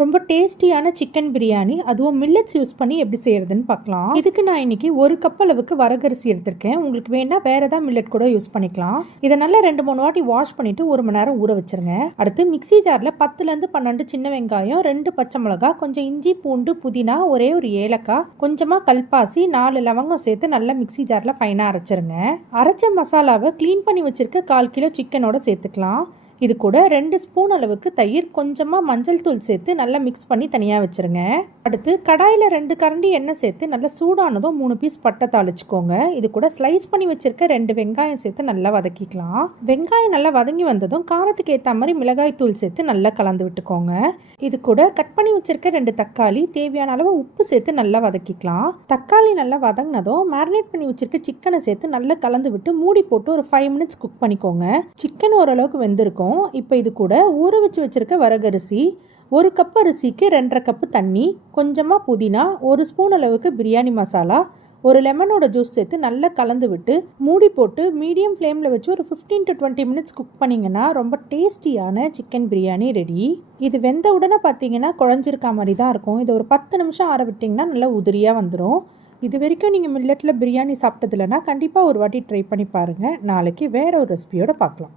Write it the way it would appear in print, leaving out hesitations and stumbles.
ரொம்ப டேஸ்டியான சிக்கன் பிரியாணி, அதுவும் மில்லட்ஸ் யூஸ் பண்ணி எப்படி செய்யறதுன்னு பார்க்கலாம். இதுக்கு நான் இன்னைக்கு 1 கப் அளவுக்கு வரகரிசி எடுத்திருக்கேன். உங்களுக்கு வேணா வேற ஏதாவது மில்லட் கூட யூஸ் பண்ணிக்கலாம். இதை நல்லா 2-3 வாட்டி வாஷ் பண்ணிட்டு 1 மணி நேரம் ஊற வச்சிருங்க. அடுத்து மிக்ஸி ஜார்ல 10லேருந்து 12 சின்ன வெங்காயம், 2 பச்சை மிளகா, கொஞ்சம் இஞ்சி, பூண்டு, புதினா, ஒரே ஒரு ஏலக்காய், கொஞ்சமா கல்பாசி, 4 லவங்கம் சேர்த்து நல்லா மிக்ஸி ஜார்ல ஃபைனா அரைச்சிருங்க. அரைச்ச மசாலாவை க்ளீன் பண்ணி வச்சிருக்க 1/4 கிலோ சிக்கனோட சேர்த்துக்கலாம். இது கூட 2 ஸ்பூன் அளவுக்கு தயிர், கொஞ்சமாக மஞ்சள் தூள் சேர்த்து நல்லா மிக்ஸ் பண்ணி தனியாக வச்சுருங்க. அடுத்து கடாயில் 2 கரண்டி எண்ணெய் சேர்த்து நல்லா சூடானதும் 3 பீஸ் பட்டை தாளிச்சுக்கோங்க. இது கூட ஸ்லைஸ் பண்ணி வச்சுருக்க 2 வெங்காயம் சேர்த்து நல்லா வதக்கிக்கலாம். வெங்காயம் நல்லா வதங்கி வந்ததும் காரத்துக்கு ஏற்ற மாதிரி மிளகாய் தூள் சேர்த்து நல்லா கலந்து விட்டுக்கோங்க. இது கூட கட் பண்ணி வச்சுருக்க 2 தக்காளி, தேவையான அளவு உப்பு சேர்த்து நல்லா வதக்கிக்கலாம். தக்காளி நல்லா வதங்கினதும் மேரினேட் பண்ணி வச்சுருக்க சிக்கனை சேர்த்து நல்லா கலந்து விட்டு மூடி போட்டு ஒரு 5 மினிட்ஸ் குக் பண்ணிக்கோங்க. சிக்கன் ஓரளவுக்கு வெந்திருக்கும். இப்போ இது கூட ஊற வச்சிருக்க வரகரிசி, 1 கப் அரிசிக்கு 2.5 கப்பு தண்ணி, கொஞ்சமாக புதினா, 1 ஸ்பூன் அளவுக்கு பிரியாணி மசாலா, ஒரு லெமனோட ஜூஸ் சேர்த்து நல்லா கலந்து விட்டு மூடி போட்டு மீடியம் ஃப்ளேமில் வச்சு ஒரு 15 to 20 மினிட்ஸ் குக் பண்ணிங்கன்னா ரொம்ப டேஸ்டியான சிக்கன் பிரியாணி ரெடி. இது வெந்த உடனே பார்த்தீங்கன்னா குழஞ்சிருக்கா மாதிரி தான் இருக்கும். இது ஒரு 10 நிமிஷம் ஆற விட்டிங்கன்னா நல்லா உதிரியாக வந்துடும். இது வரைக்கும் நீங்கள் மில்லட்டில் பிரியாணி சாப்பிட்டதில்லைன்னா கண்டிப்பாக ஒரு வாட்டி ட்ரை பண்ணி பாருங்கள். நாளைக்கு வேற ஒரு ரெசிபியோட பார்க்கலாம்.